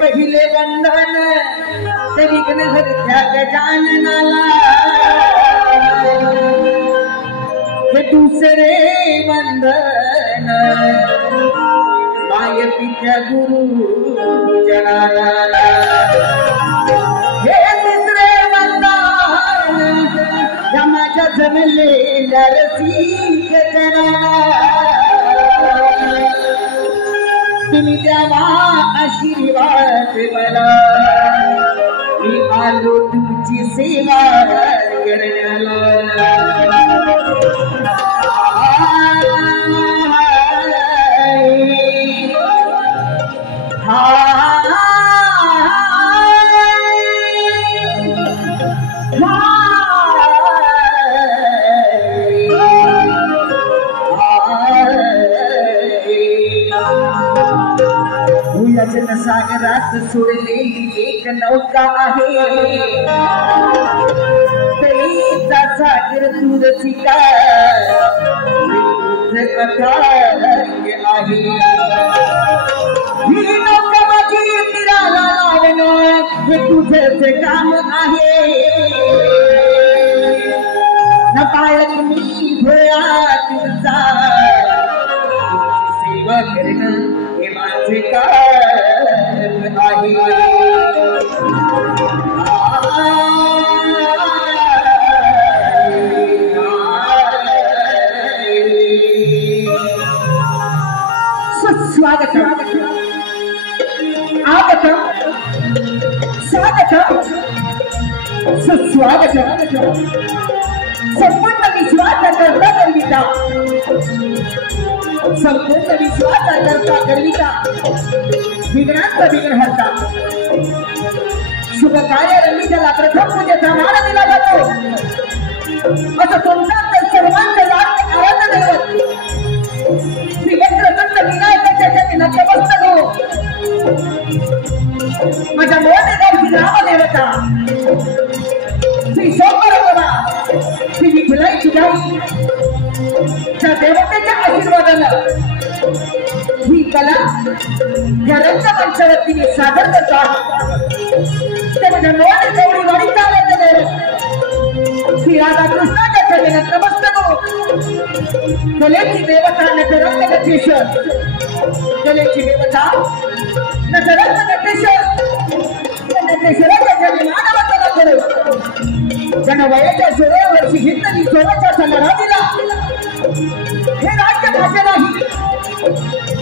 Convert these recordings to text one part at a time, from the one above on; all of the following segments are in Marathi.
पहिले बंधन तरी घर गजान नाला हे दूसरे बंधन माय पित्या गुरु जनाला हे तिसरे बंधन या माझ्या जमलेल्या रसिक जनाला तुम्ही द्यावा आशीर्वाद मला मी आलो तुमची सेवा करण्याला सागरात सोडलेली एक नौका आहे तरीचा सागर तुरसिका आहे ही नौका माझी तीराला लावणं हे तुझंच काम आहे न पाळत मी भोया तुझा सेवा करणं हे माझे काम स्वागत आगत स्वागत सुस्वागत संपूर्ण विश्वास करता गर्विता संपूर्ण विश्वास करता गर्विता विघ्नांचा विघ्नहर्ता शुभ कार्य रंगीला प्रथम पूजेचा मान दिला जातो असं तुमचा तर सर्वांचा लाभ आराधना दैवत श्री यंत्रदंत विनायकाच्या चरणी नतमस्तक हो माझ्या मोठे गावची रामदेवता श्री सोमवार श्री विठुराई तुझाई त्या देवतेच्या आशीर्वादानं ही कला या रंगमंचावरती सादर करतो आहे माझ्या मोठे गौरी वाडी चालत श्री राधा कृष्णाच्या चरणी नतमस्तक हो कलेची देवता नटरंग नटेश्वर कलेची देवता नटरंग नटेश्वर नटेश्वराच्या चरणी मानवंदना करू जण वयाच्या 16 वर्षी घेतली सोन्याच्या समारंभाला हे राज्य माझे नाही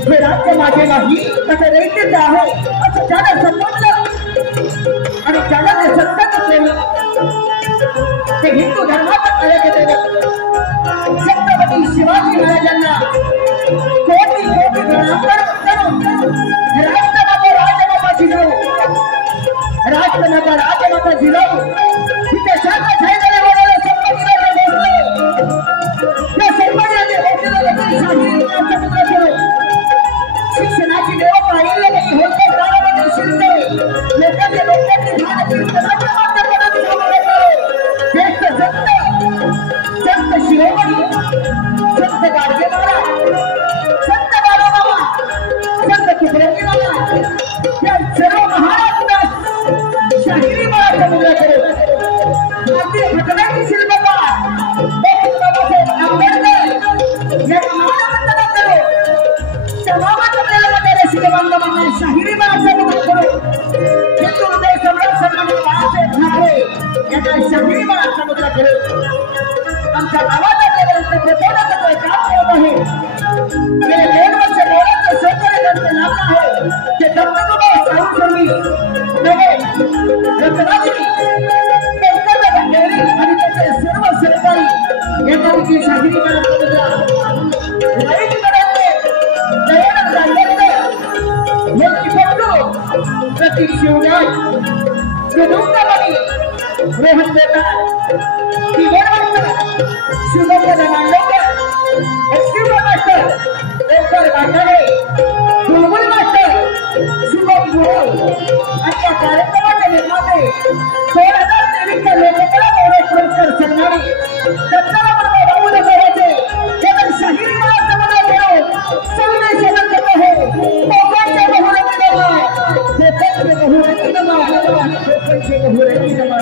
हे राज्य माझे नाही असं रहितेच आहे असं ज्याला समजलं आणि ज्याला ते सत्यात केलं ते हिंदू धर्माचा कार्य दैवत छत्रपती शिवाजी महाराजांना कोटी कोटी प्रणाम करून राष्ट्रमाता राजमाता जिजाऊ राष्ट्रमाता राजमाता जिजाऊ तिथे सारखं छायदाने बोलायला संपत्तीला त्या संपत्तीने शिक्षणाची देव पाहिलं नाही होते प्राणामध्ये शिरते लोकांचे लोकांची ध्यान कीर्तनाच्या माध्यमातून ज्येष्ठ संत शिरोमणी संत गाडगे महाराज संत बाळाबाबा संत तुकडोजी बाबा या सर्व महाराजांना शाहिरी मराठा मुलं करू भारतीय घटनेची शिल्पकार बाबासाहेब आंबेडकर या मानवंदना करू समाजाच्या प्रेमाच्या रसिक बांधवांना शाहिरी मराठा मुलं करू हिंदू हृदय सम्राट सन्मानित बाळासाहेब ठाकरे यांना शाहिरी मराठा मुलं करू आमच्या गावात प्रबोधनाचं काम करत आहे गेले 2 वर्ष बोलाचं सहकार्य त्यांचं नाव आहे ते दत्तप्रभू साहू सर्व्हिस नवे रत्नागिरी पंकज भंडेरी आणि त्याचे सर्व सहकारी एकाकी शाहिरी वाईट करायचे दयानंद गायकवाड मोती पट्टू प्रतीक शिवराय सुदुंगमणी रोहन देता keyboard master Shubham Mandavkar executive master Omkar Gathade bulbul master Shubham Guru आणि या कार्यक्रमाचे निर्माते 16,023 लोककला गौरव पुरस्कार सन्मानी दत्ताराम बाबू नगराचे जगन शाहिरी महासभा घेऊन सविनय सेवन करते हैं कोकणचे बहुरंगी नमा कोकणचे बहुरंगी नमा कोकणचे बहुरंगी नमा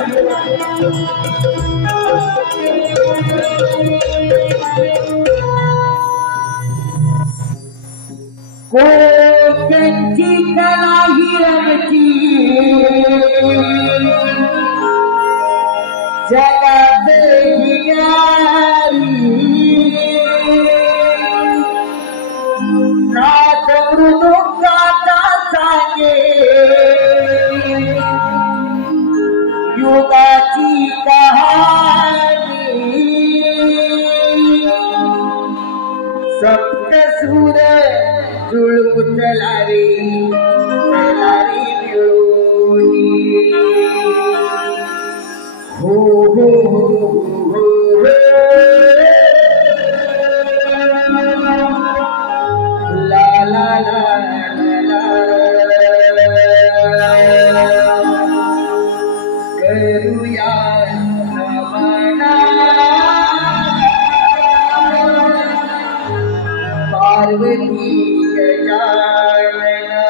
कोकणची कला ही रमची जगात हियारी नाद मृदुंगाचा सांगे युगाची कहाणी सप्तसूर जुळवुतला रे मिळूनी हो हो हो ला ला ला करूया नमना पार्वती गजानना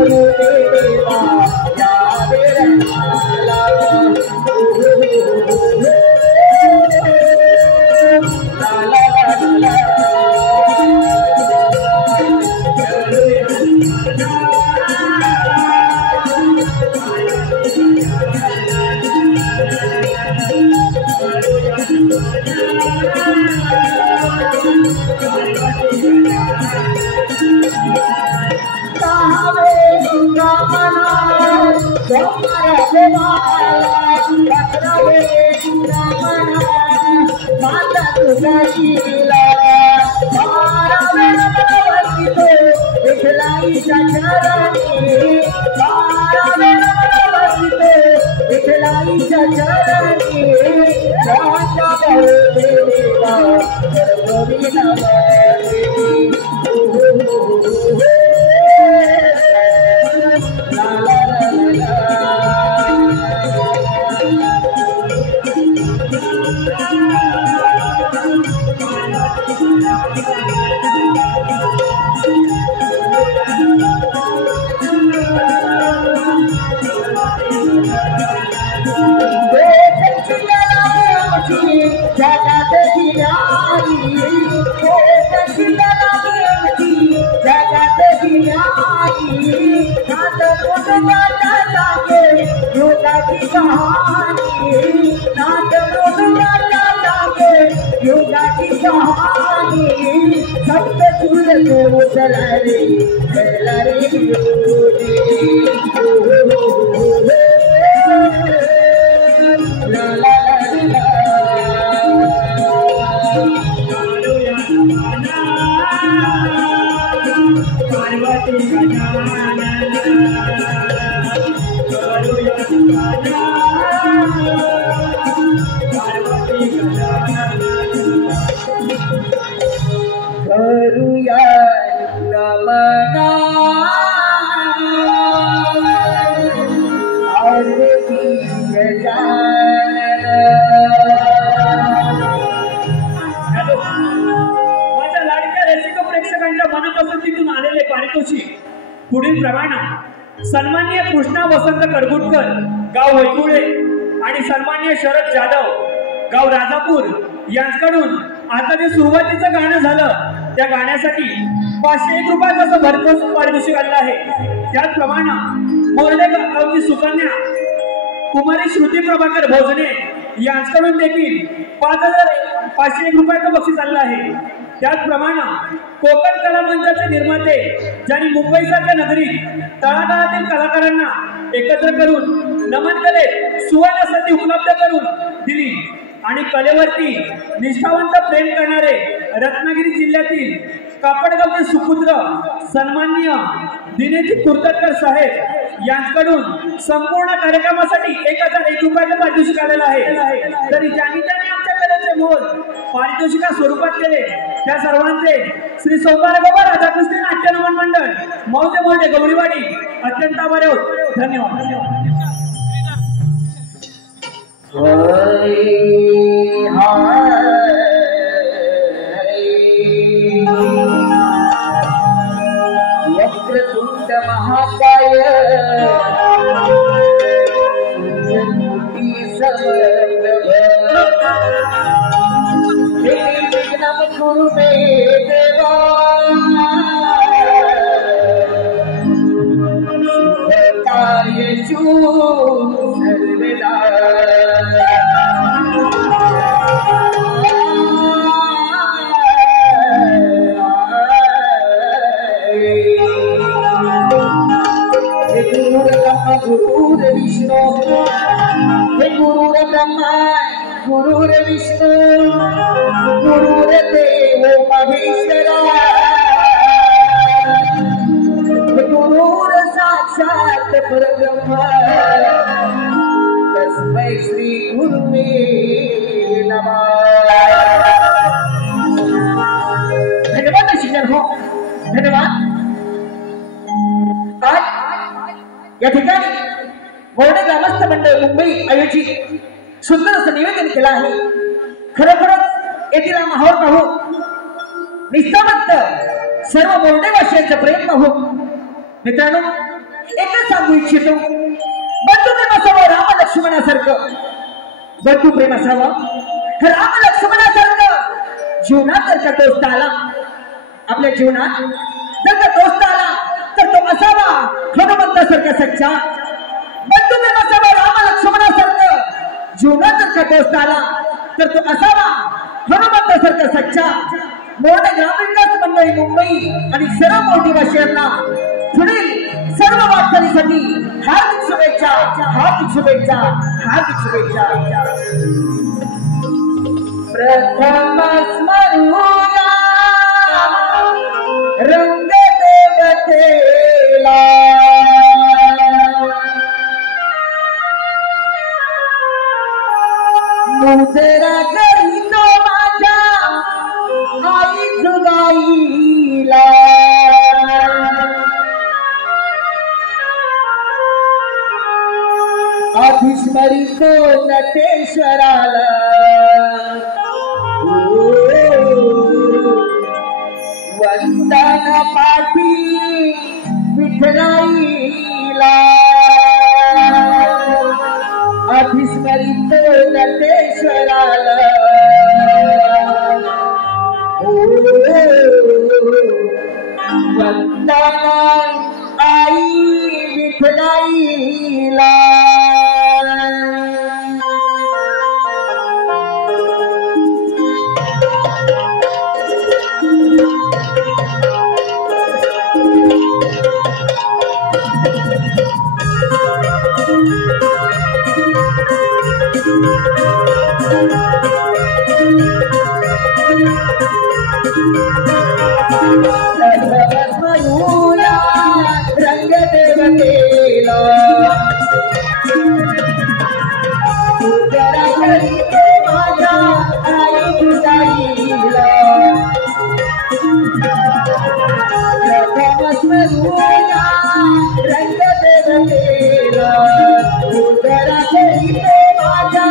करू देवा या वेळेला माता तुझा शिला विठलाईच्या चरणी विठलाईच्या चरणी देवा जगत गिराई जगत गिराई नाथ मुझे लागे योगा की कहानी नाथ मुझे लागे योगा की कहानी सप्त चूल को चला रे ला ला ला पार्वती करूया नमना आरती मनपसंतीतून आलेले पारितोषिक पुढील प्रमाणे सन्माननीय कृष्णा वसंत कडगुटकर गाव वैकुळे आणि सन्माननीय शरद जाधव गाव राजापूर यांच्याकडून आता जे सुरुवातीचं गाणं झालं त्या गाण्यासाठी 501 रुपयाचं भरघोस पारितोषिक आलं आहे। त्याचप्रमाणे मोरडे गावची सुकन्या कुमारी श्रुती प्रभाकर भोजने यांच्याकडून देखील 5,501 रुपयाचं बक्षीस आलं आहे। त्याचप्रमाणे कोकण कला मंचाचे निर्माते ज्यांनी मुंबईसारख्या नगरीत तळागाळातील कलाकारांना एकत्र करून नमन कलेत सुवर्ण संधी उपलब्ध करून दिली आणि कलेवरती निष्ठावंत प्रेम करणारे रत्नागिरी जिल्ह्यातील कापडगावचे सुपुत्र सन्माननीय दिनेश कुर्तटकर साहेब यांच्याकडून संपूर्ण कार्यक्रमासाठी 1,001 रुपयाचं पारितोषिक आलेलं आहे। तरी ज्यांनी आमच्या कलेचे मोल पारितोषिका स्वरूपात केले त्या सर्वांचे श्री सौभाग्यबाबा राधाकृष्ण नाट्य नमन मंडळ मौजे मोर्डे गौरीवाडी अत्यंत आभारी आहोत। धन्यवाद धन्यवाद। वक्रतुंड महाकाय विघ्नम कुरु मे देवा कार्येषु सर्वदा गुरुर विष्णु हे गुरुर ब्रह्मा गुरुर विष्णु गुरुर देव महेश्वरा गुरुर साक्षात परब्रह्म तस्मै श्री गुरुवे नमः। धन्यवाद शिक्षण हो धन्यवाद। आज या ठिकाणी मोरडे ग्रामस्थ मंडळ मुंबई आयोजित सुंदर असं निवेदन केलं आहे। खरोखरच येथील माहोल पाहून निष्ठावंत सर्व मोरडेवासियांचं प्रेम पाहून मित्रांनो एकच सांगू इच्छितो, बंधू प्रेम असावं राम लक्ष्मणासारखं. बंधू प्रेम असावं राम लक्ष्मणासारखं. जीवनात जर का दोस्त आला, आपल्या जीवनात जर का दोस्त आला तर तो असावा हनुमंतासारखा सच्चा. बंधू प्रेम असावं राम लक्ष्मणासारखं. जीवनात जर का दोस्त आला तर तो असावा हनुमंतासारखा सच्चा. मोठ्या ग्रामविकास मंडळी मुंबई आणि सर्व मोटिवेशनला पुढील सर्व वाटचालीसाठी हार्दिक शुभेच्छा, हार्दिक शुभेच्छा, हार्दिक शुभेच्छा. प्रथम स्मरूया रंग देवतेला, मुजरा करीतो माझ्या आई जुगाईला. अभिस्मरितो नटेश्वराला, वंदन पाठी विठराईला. अभिस्मरितो नटेश्वराला, वंदन आई विठराईला. स्मरूया रंग देवतेला, मुजरा करीतो माझ्या आई जुगाईला. प्रथम स्मरूया रंग देवतेला, मुजरा करीतो माझ्या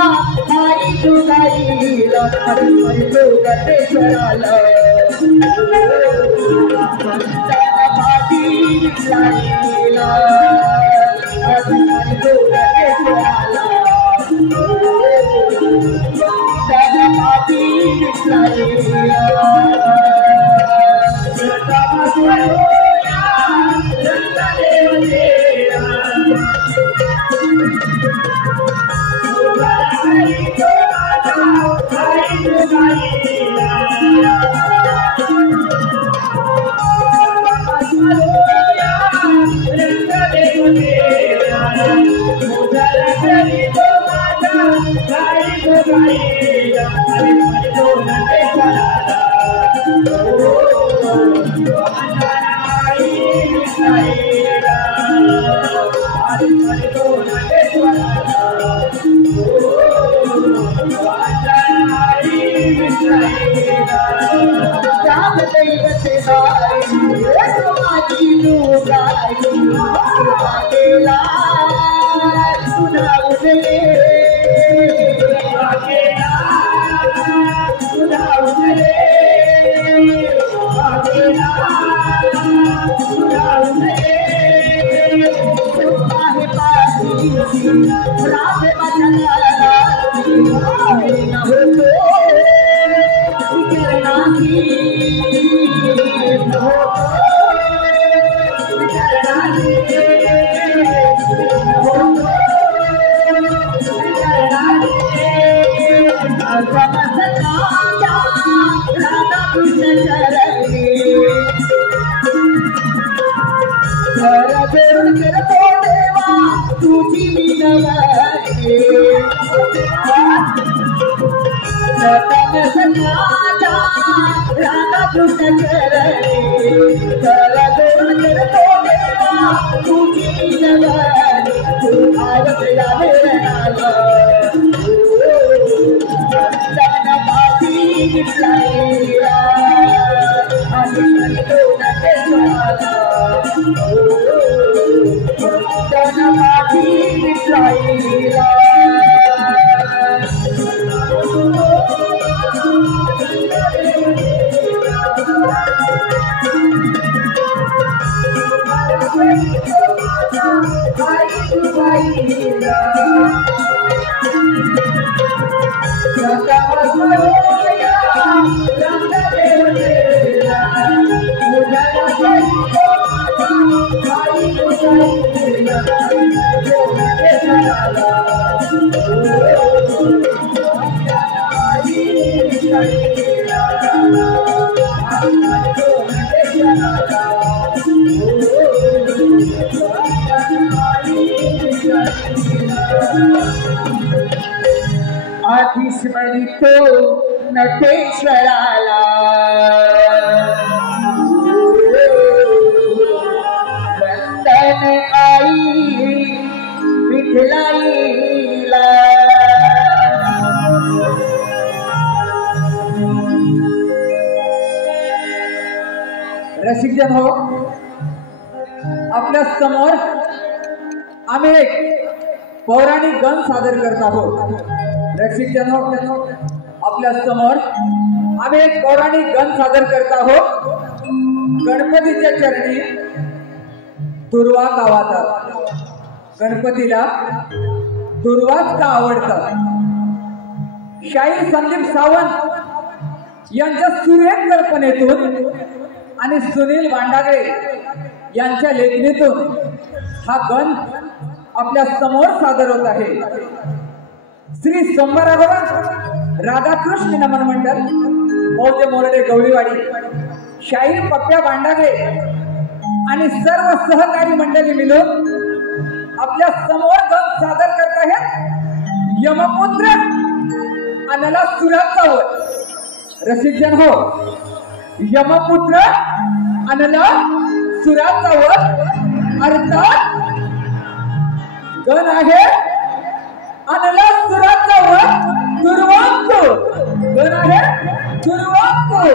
आई जुगाईला. अभिस्मरितो नटेश्वराला, भाटी विठराईला. अभिस्मरितो नटेश्वराला, भाटी विठराईला. प्रथम स्मरूया रंग देवतेला, मुजरा करीतो माझ्या आई जुगाईला. आधीस्मरितो नटेश्वराला वंदन आई विठलाईला रसिकजन हो, आपल्या समोर आम्ही एक पौराणिक गण सादर करत आहोत। रसिकजन हो, आपल्या समोर आम्ही एक पौराणिक गण सादर करत आहोत। गणपतीच्या चरणी दुर्वा गावातात। गणपतीला दुर्वाच का आवडतात? शाहीर संदीप सावंत यांच्या सुरेख कल्पनेतून आणि सुनील भांडागळे यांच्या लेखणीतून हा गण आपल्या समोर सादर होत आहे। श्री सोमवारावर राधाकृष्ण नमन मंडळ, मौजे मोरडे गवळीवाडी, शाहीर पप्प्या भांडागळे आणि सर्व सहकारी मंडळी मिळून आपल्या समोर गण सादर करत आहेत। यमपुत्र अनला सुराचा वध। रसिकजन हो, यमपुत्र अनला सुराचा वध अर्थात गण आहे अनला सुराचा वध दुर्वांकू। गण आहे दुर्वांकू।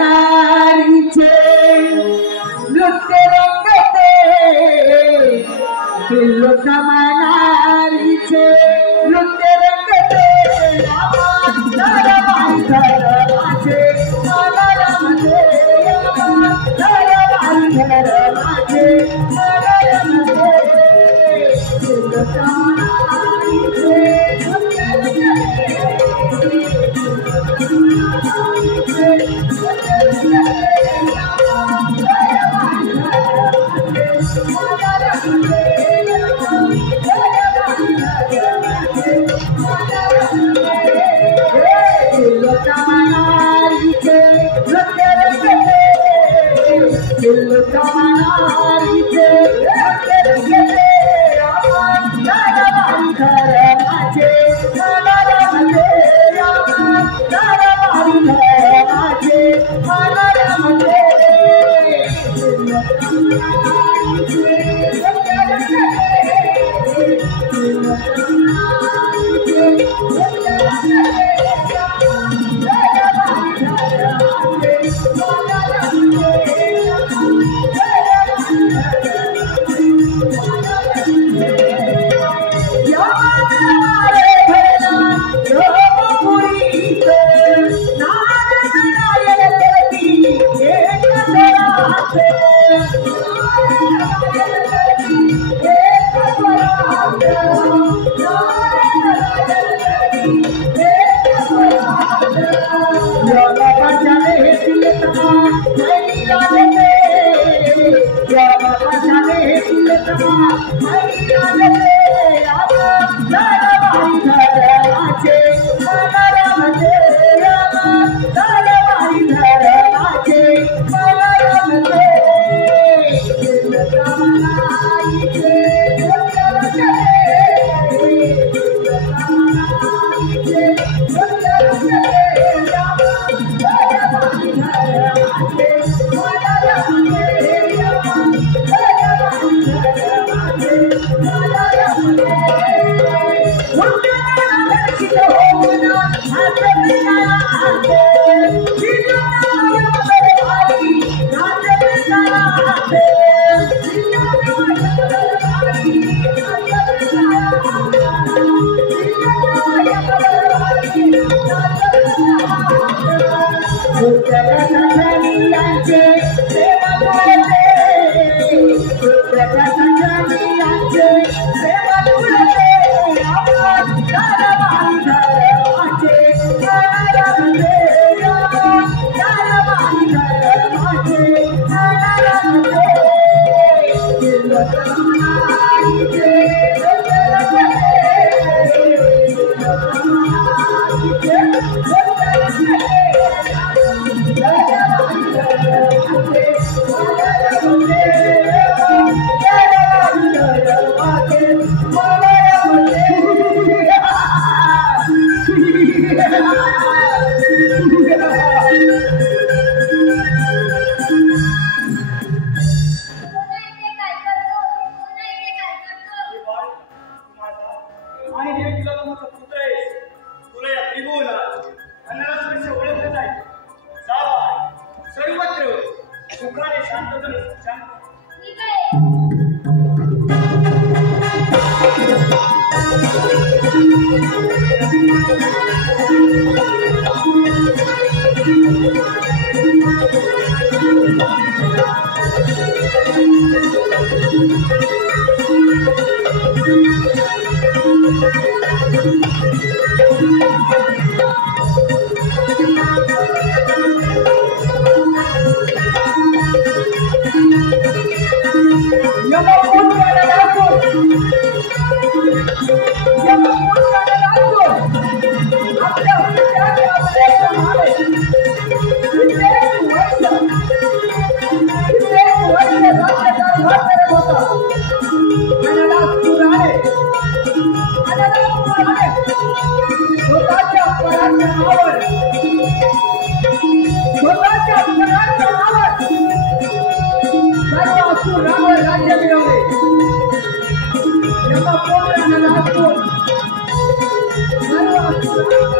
तिलकमानारीचे नृत्य रंगते तिलकमानारीचे नृत्य रंगते धर्माचे मगरमध्ये धर्माचे तिलकमानारीचे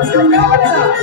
Viva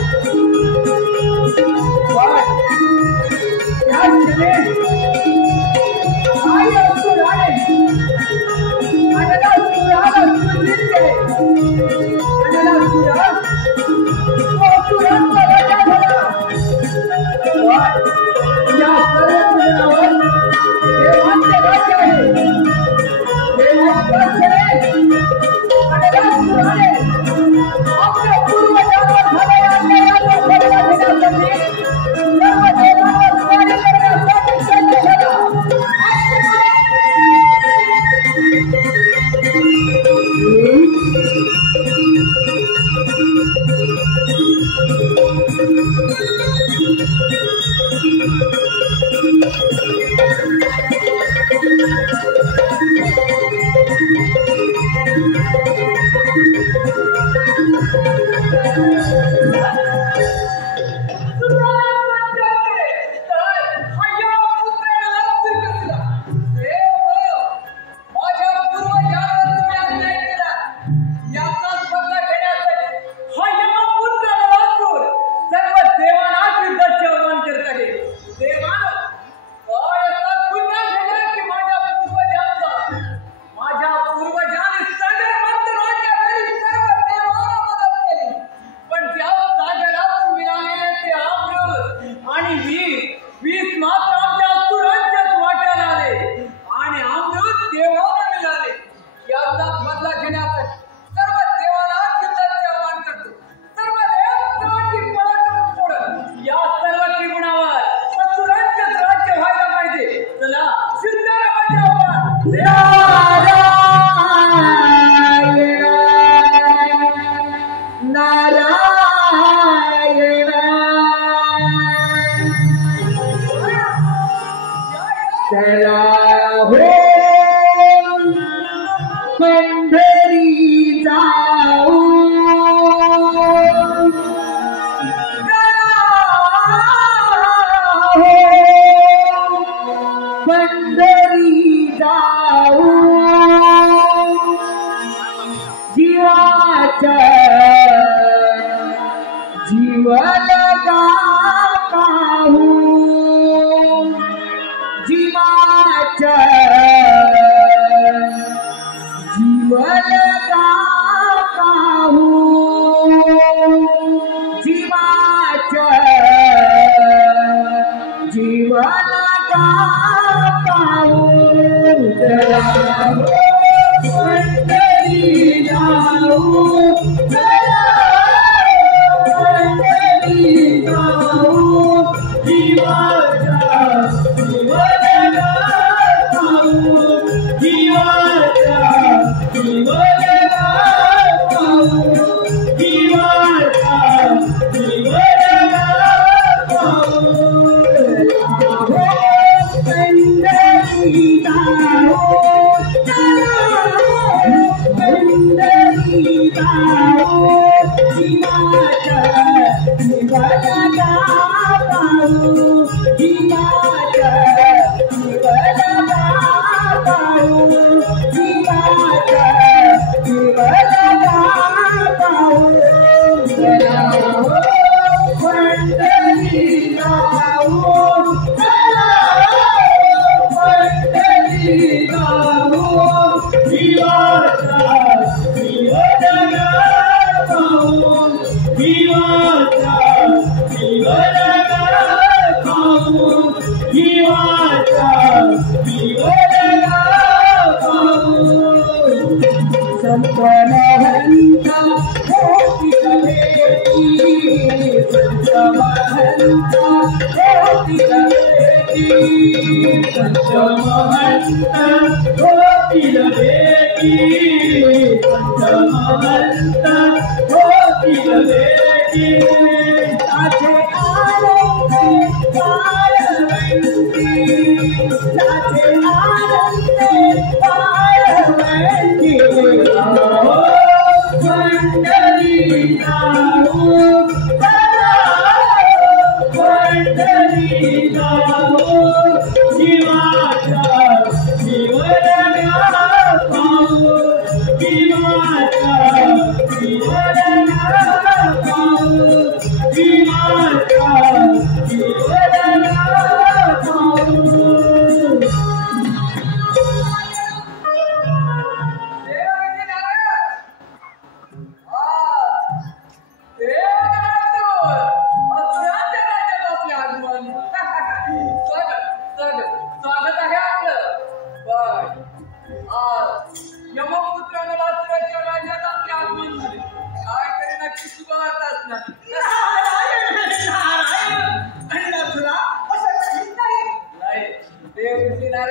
देव दिसणार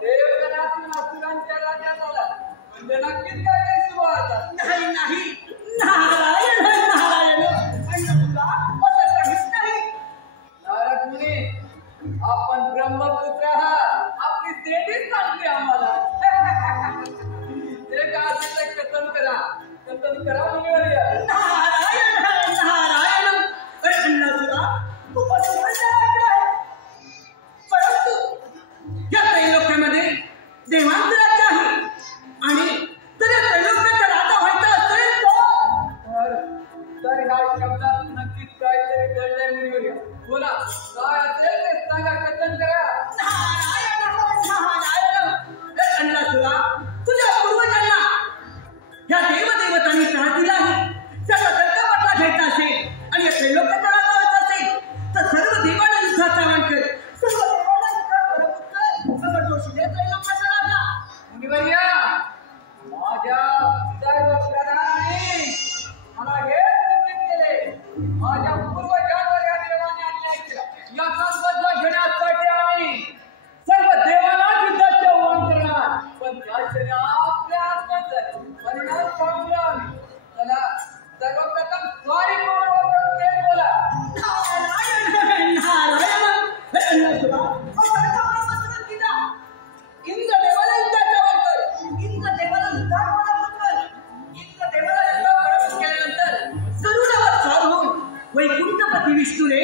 देव जनातून असुरांच्या राज्यात आला म्हणजे नक्कीच काय नाही सुभाचा नाही नाही नारायण नारायण अन्नपूर्णा असं काहीच नाही. नारद मुनी आपण ब्रह्मपुत्र आहात आपली देणीच सांगते आम्हाला ते का असेल कथन करा मुनिवर्य. नारायण नारायण अरे अन्नपूर्णा तू कसं म्हणता परंतु या त्रैलोक्यामध्ये देवांतराचे आहे आणि तर या त्रैलोक्याचा राजा व्हायचा असेल तर ह्या शब्दात नक्कीच काहीतरी घडलंय मुनिवर्य. बोला काय असेल ते सांगा कथन करा. नारायण नारायण अन्नपूर्णा तुझ्या पूर्वजांना या देवदेवतांनी त्रास दिला आहे. सर्व दत्तपटला घ्यायचा असेल आणि या त्रैलोक्याचा राजा व्हायचा असेल तर सर्व देवांना युद्धाचा आवाहन कर. सर्व देवांना युद्धात पराभूत कर. सगळं जोशीने त्रैलोक्याचा राजा. मुनिवर्य माझ्या सर्व प्रधानांनी मला हेच सूचित केले. माझ्या पूर्वजांवर या देवाने अन्याय केला. याचा बदला घेण्यासाठी आम्ही सर्व देवांना युद्धाचे आव्हान करणार पण त्याचे आपल्या आत्महत्या परिणाम सांगूया आम्ही. चला सर्वप्रथम स्वारी कोणावर ते बोला. नारायण नारायण अन्नपूर्णा इंद्रदेवाला युद्धाचा आवाहन कर. इंद्रदेवाला युद्धात पराभूत कर. इंद्रदेवाला युद्धात पराभूत केल्यानंतर गरुडावर स्वार होऊन वैकुंठपती विष्णूने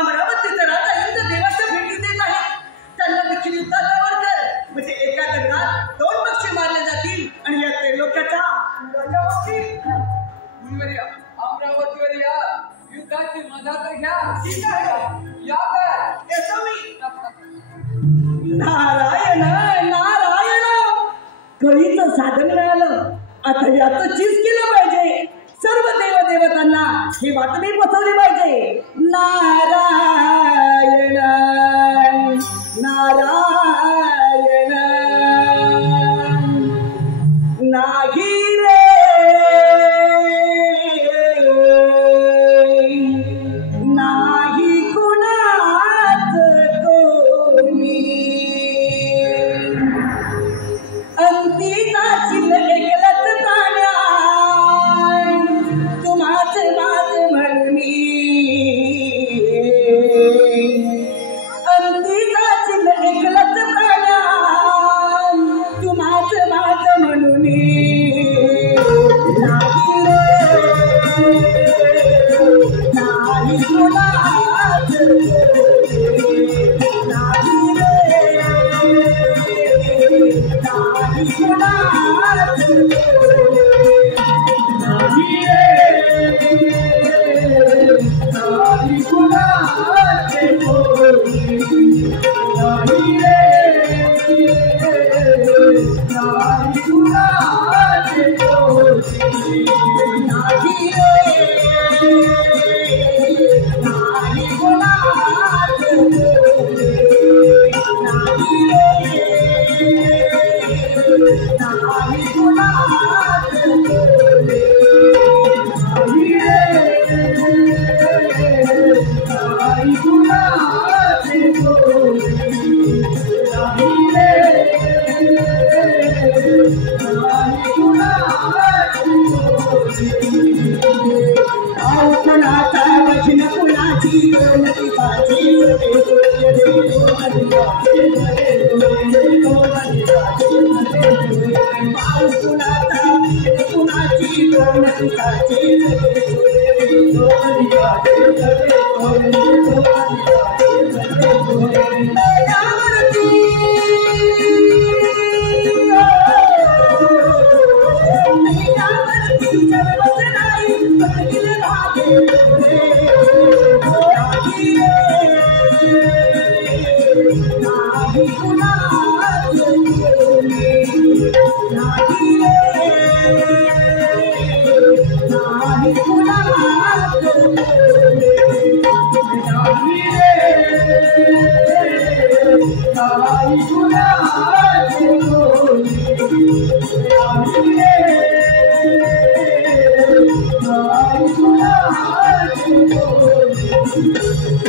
अमरावतीचा राजा इंद्रदेवाच्या भेटी देत आहेत. त्यांना देखील युद्धाचा आवाहन कर म्हणजे एका दगडात दोन पक्षी मारले जातील आणि या त्रैलोक्याचा राजा होतील. मुनिवर्य अमरावतीवर या युद्धाची मजा तर घ्या. ठीक आहे या तर येतो मी. नारायण नारायण कळीचं साधन मिळालं. आता याचं चीज केलं पाहिजे. सर्व देवदेवतांना ही बातमी पोचवली पाहिजे. नारायण नारायण नाही रे नाही कुणाच कोणी अंती जाशील एकलच प्राण्या तुम्हाच माझ म्हणूनी अंती जाशील एकलच प्राण्या तुम्हाच माझ म्हणूनी नाही रे नाही कुणाच नाही रे नाही कुणाच नाही रे नाही कुणाच नाही रे नाही कुणाच नाही रे नाही कुणाच नाही रे नाही कुणाच नाही रे नाही कुणाच नाही रे नाही कुणाच कुणाचा वचन कुणाची नदी पाची कुणाचा कुणाची नदी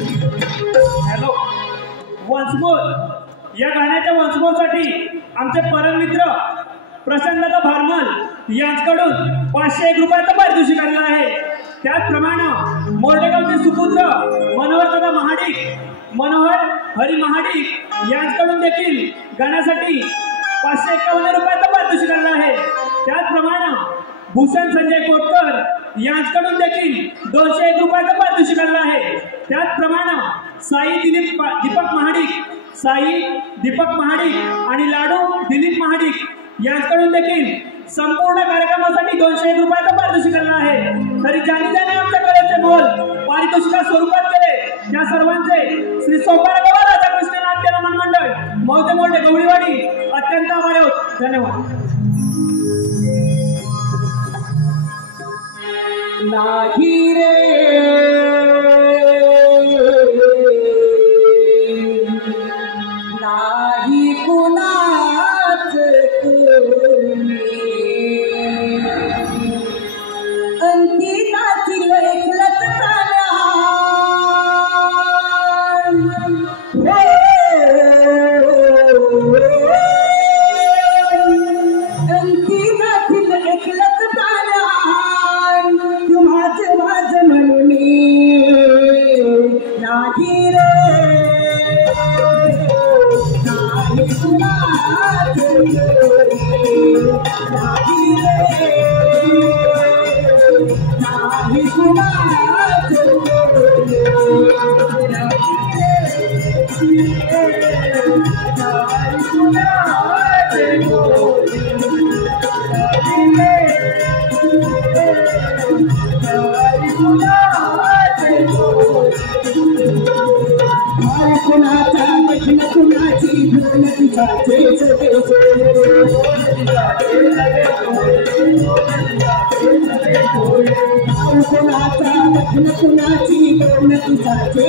Hello, once more. या गाण्याच्या वंशमोसाठी आमचे परममित्र प्रशांतदादा भारमल यांच्याकडून 501 रुपयाचं पारितोषिक आलेलं आहे। त्याचप्रमाणे मोरडेगावचे सुपुत्र मनोहरदादा महाडिक मनोहर हरी महाडिक यांच्याकडून देखील गाण्यासाठी 551 रुपयाचं पारितोषिक आलेलं आहे। त्याचप्रमाणे भूषण संजय कोटकर यांच्याकडून देखील 201 रुपयाचं पारितोषिक आलेलं आहे। त्याचप्रमाणे साई दीपक महाडिक आणि लाडू दिलीप महाडिक यांच्याकडून देखील संपूर्ण कार्यक्रमासाठी 201 रुपयाचं पारितोषिक आलेलं आहे। तरी ज्यांनी आमच्या कलेचे मोल पारितोषिका स्वरूपात केले त्या सर्वांचे श्री सोपारगाव राधाकृष्ण नाट्य रमण मंडळ मोठे गवळीवाडी अत्यंत आभारी आहोत। धन्यवाद। नाही रे नाही कुणाच अंतिकातील एकलच अंतिकातील एकलच प्राण तुम्हाच माझ म्हणून नाही रे नाही कुणाच नाही रे नाही कुणाच कुणाचा बघिन कुणाची घेऊन तुझाचे कुणाचा बघिन कुणाची घेऊन तुझाचे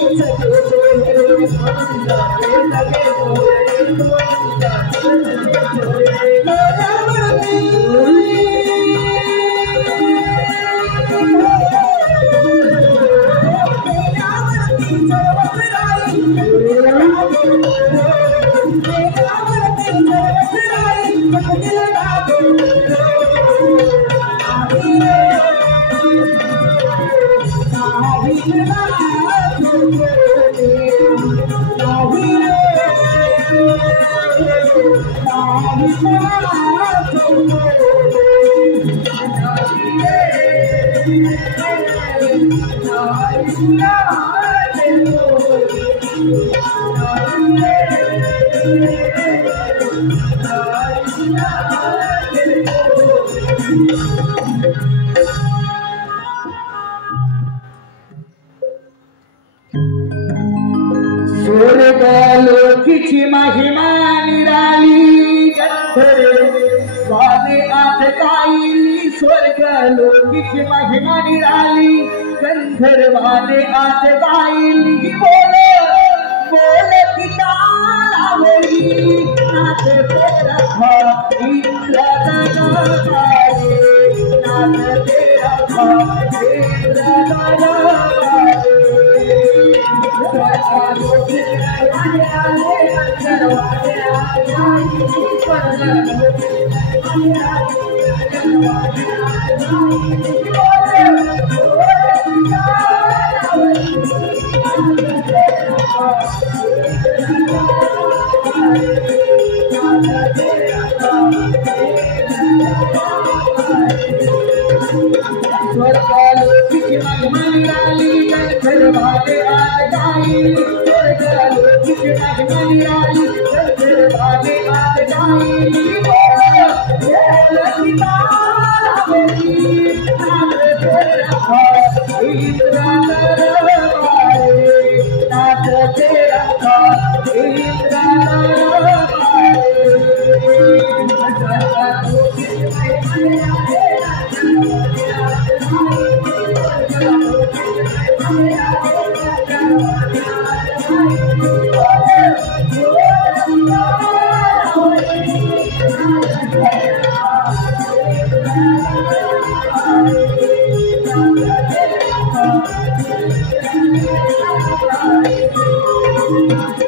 स्वर्गलोकीची महिमा निराली स्वामी आज गायली स्वर्गलोकीची महिमा निराली गंधर्वाने आज गायली बोल कितालावली नाथ तेरा इंद्र नाथ तेरा स्वर्गलोकीची महिमा निराली गंधर्वाने आज गायली स्वर्गलोकीची महिमा निराली गंधर्वाने आज गायली बोल कितालावली नाथ तेरा इंद्र नाथ तेरा इंद्र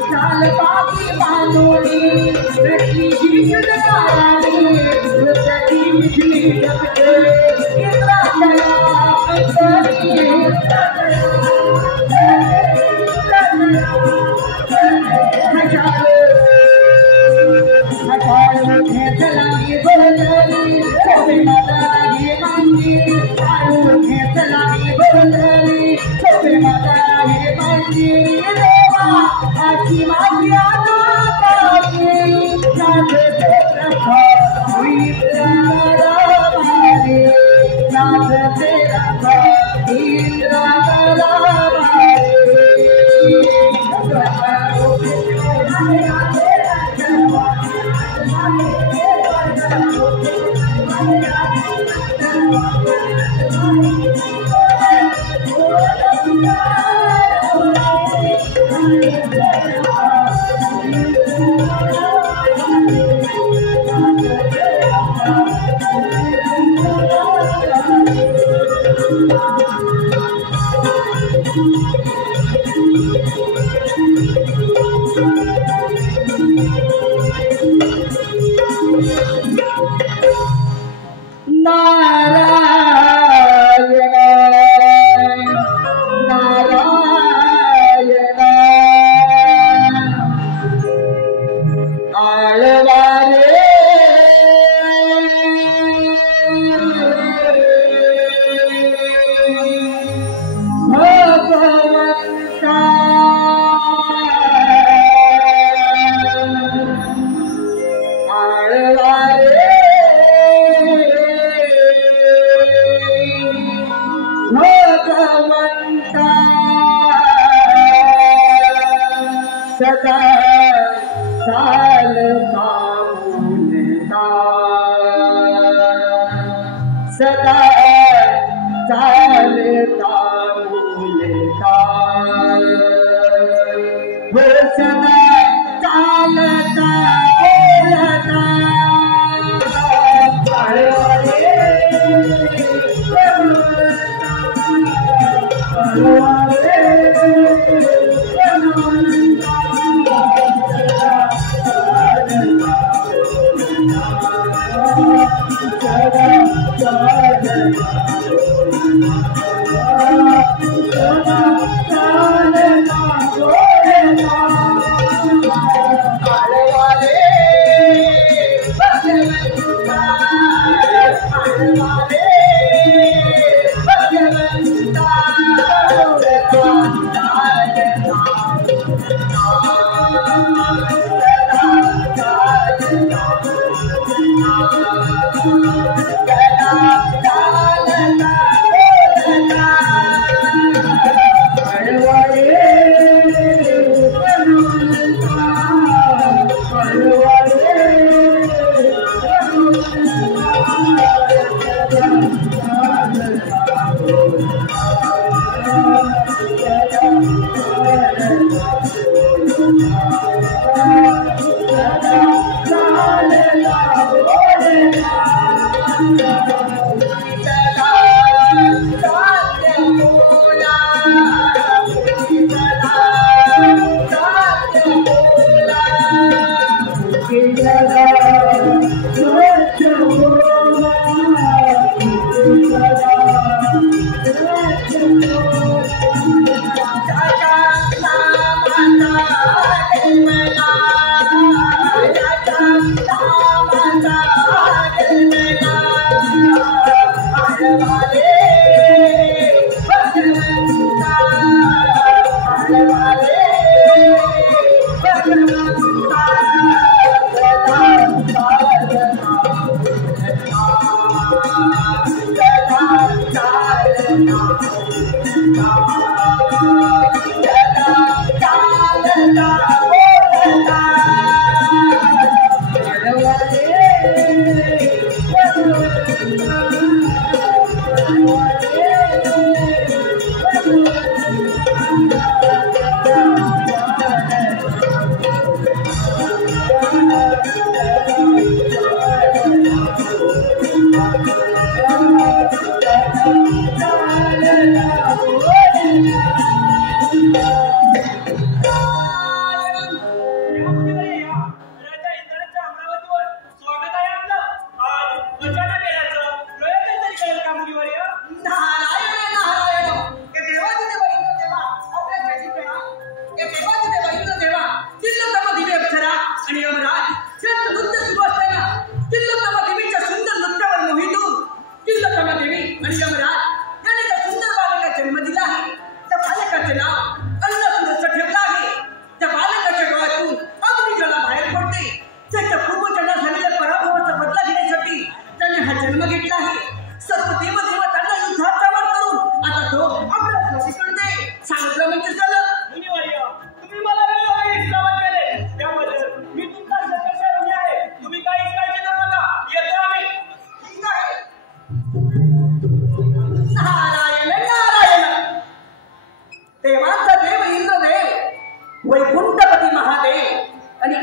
चाल बाकी Thank you.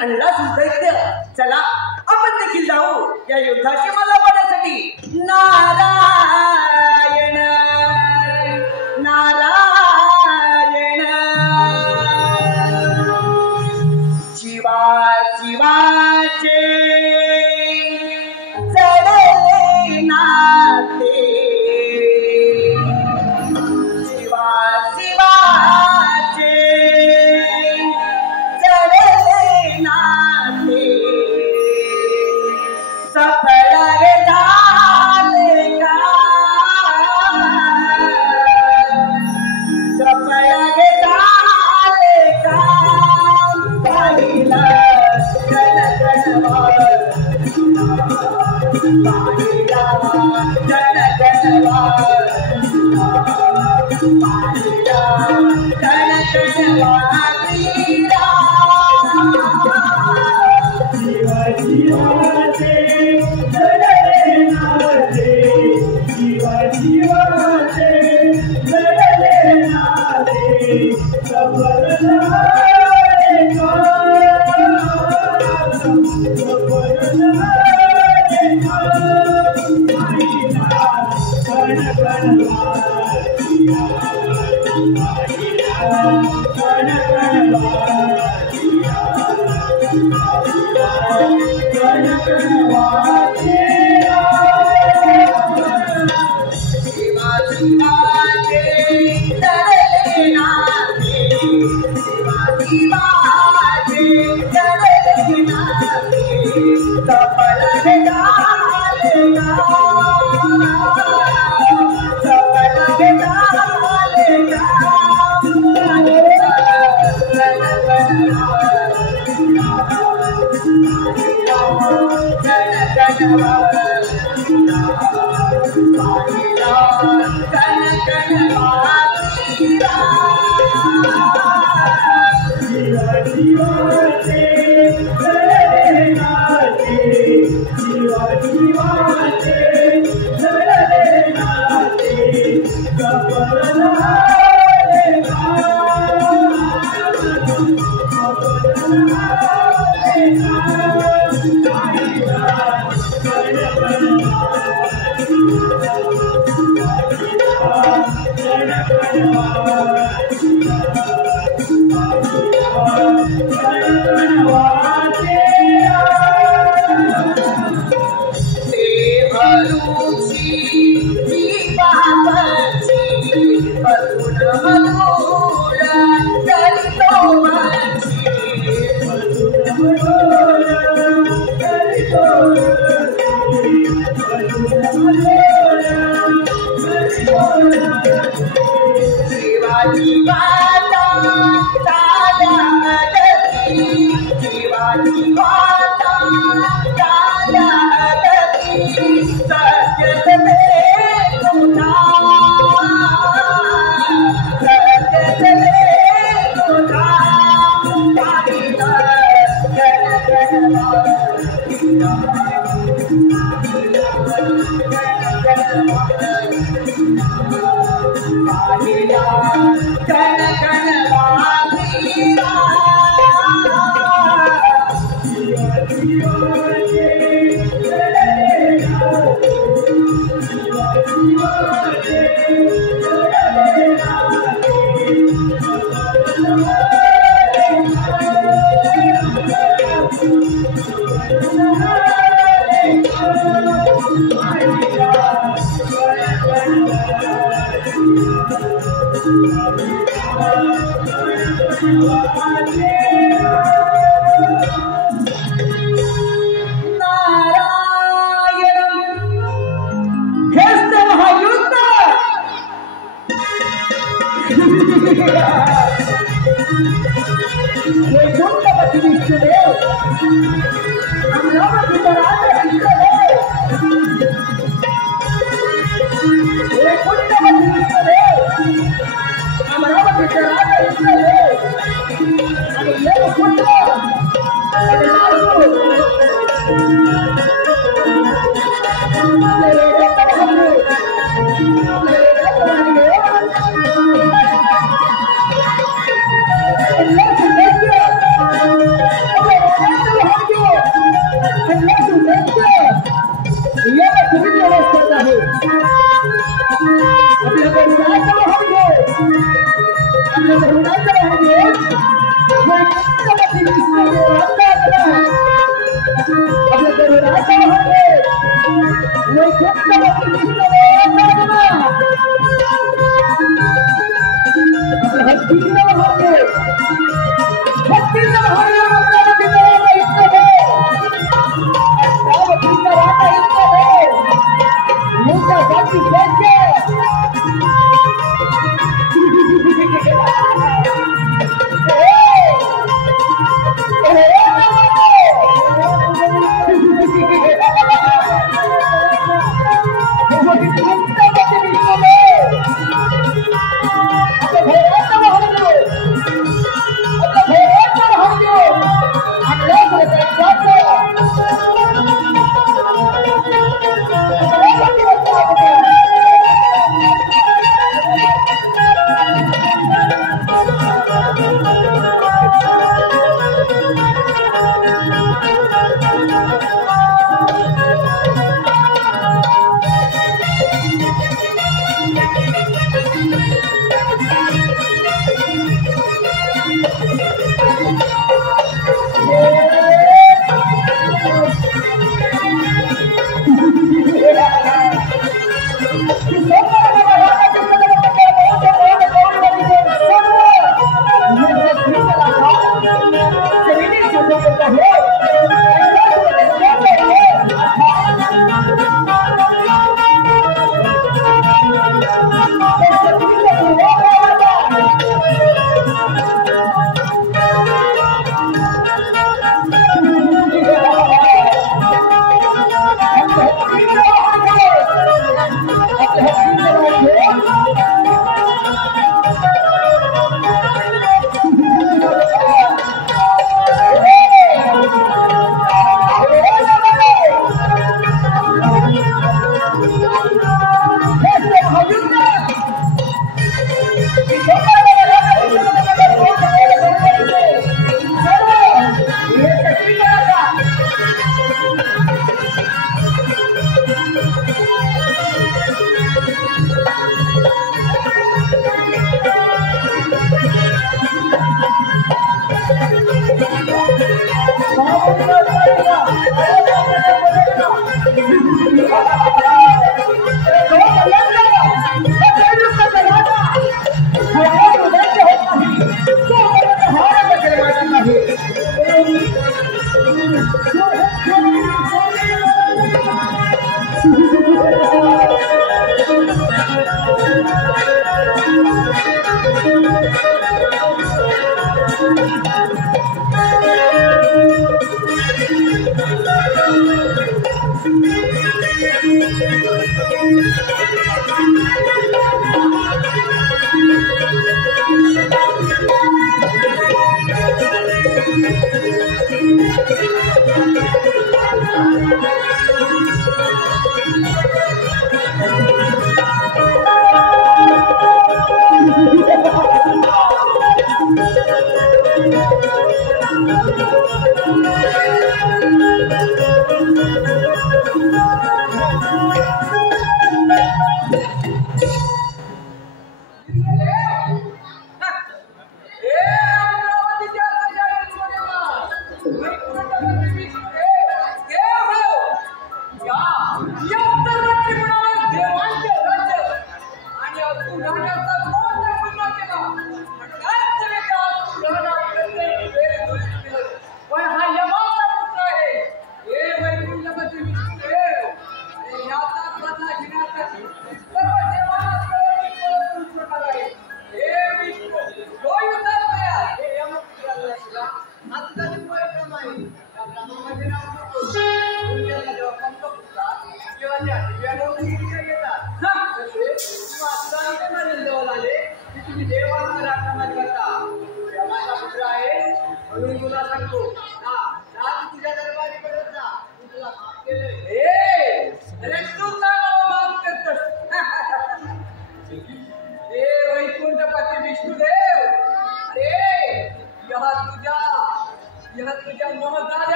आणला दैत्य. चला आपण देखील जाऊ या युद्धाची मजा पाहण्यासाठी. नारायण नारायण शिवा शिवाचे चढले नाते. शिवा शिवाचे चढले नाते. सफळ झाले का सफळ झाले का पाहिला जनगणवार पाहिला जनगणवार पाहिला जनगणवारीला. शिवा शिवाचे चढले नाते. शिवा शिवाचे चढले नाते. सफल झाले का सफल झाले का पाहिला जनगणवारीला. पाहिला जनगणवारीला. शिवा शिवाचे चढले नाते. शिवा शिवाचे चढले नाते. सफल झाले का सफल झाले का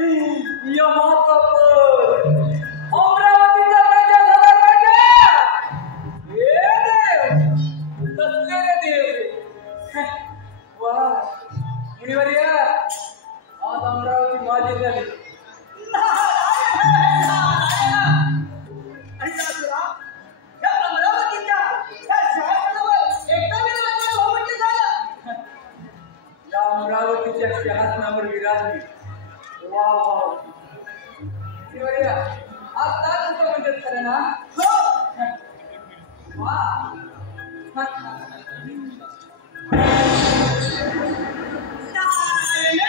यमाचा पोर अमरावतीचा राजा झाला राजा. हे देव कसले रे देव. वा मुनिवर्य आज अमरावती माझी झाली. अमरावतीच्या सिंहासनावर विराजली. वा वा मुनिवर्य आज काय तुझं मदत करे ना. वा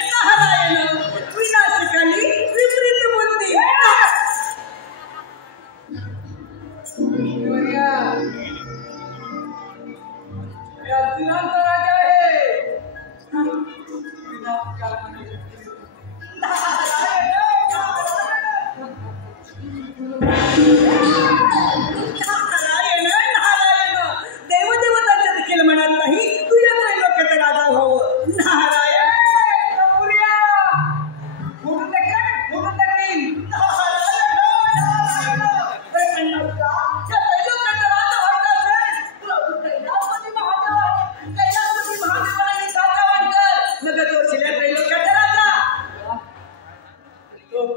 नारायण विनाशकाली विपरीत बुद्धी. मुनिवर्य मी अर्जुनाचा राजा आहे. देवदेवतांच्या देखील म्हणत नाही तुझ्या त्रैलोक्याचा राजा व्हावं. नारायण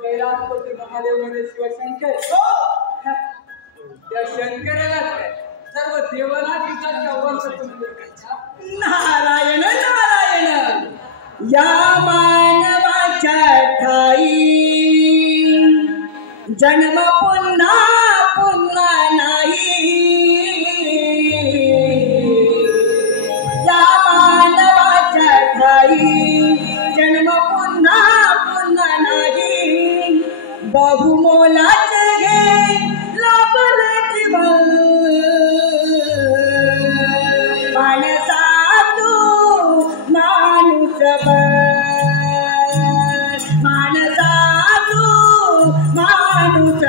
कैलासपती महादेव मध्ये शिवशंकर. त्या शंकराला सर्व देवाला ठिकाणच्या नारायण नारायण या मानवाच्या ठाई जन्म पुन्हा पुन्हा नाही. या मानवाच्या ठाई जन्म पुन्हा पुन्हा नाही. बहुमोलाचे घे लाभले जीवन. माणसा तू माणूस बन. माणसा तू माणूस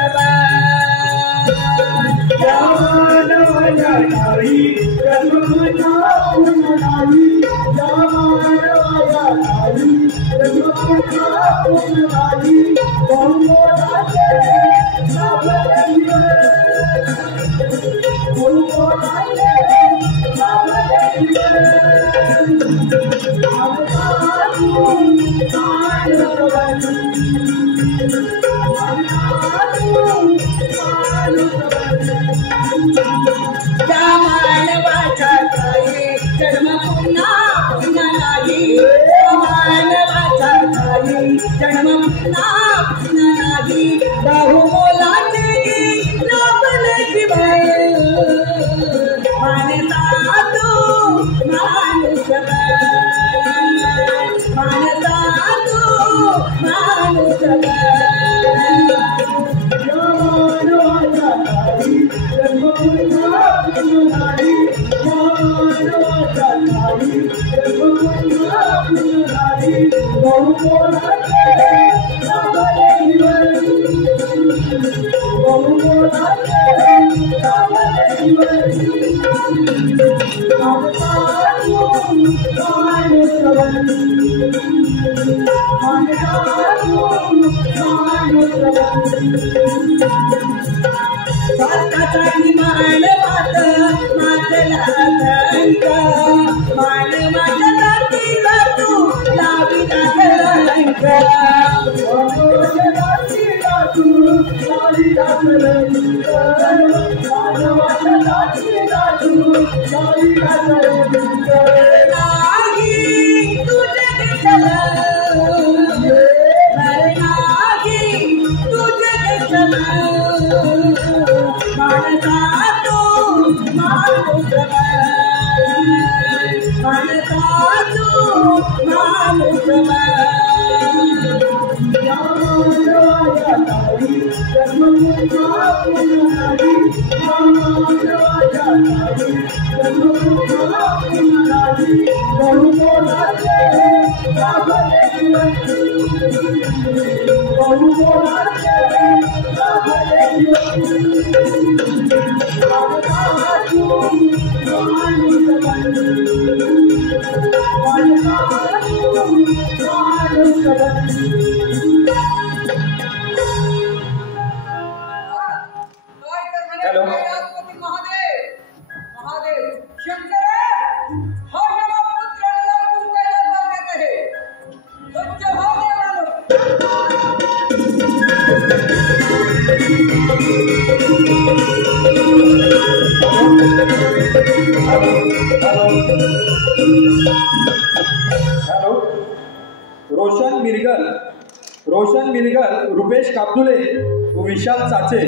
त्या मानवाच्या ठाई जन्म पुन्हा पुन्हा नाही. मानवाच्या ठाई जन्म पुन्हा पुन्हा नाही. बहुमोलाचे लाभले जीवन. मानसा तू माणूस बन. मानसा तू माणूस बन. स्वार्थासाठी मानवात मागला धंक. मानवाच्या जातीला तू लाविला कलंक. नाही तुझे घेतलं. नाही तुझे घेतलं. मानसा तू माणूस बन. मानसा तू माणूस बन. Bye. हॅलो. महादेव महादेव शंकर हा यमपुत्र लवकर कैलास जाण्यात आहे. सज्ज व्हा देवानो. हॅलो. रोशन मिरगल, रुपेश काबदुले व विशाल चाचे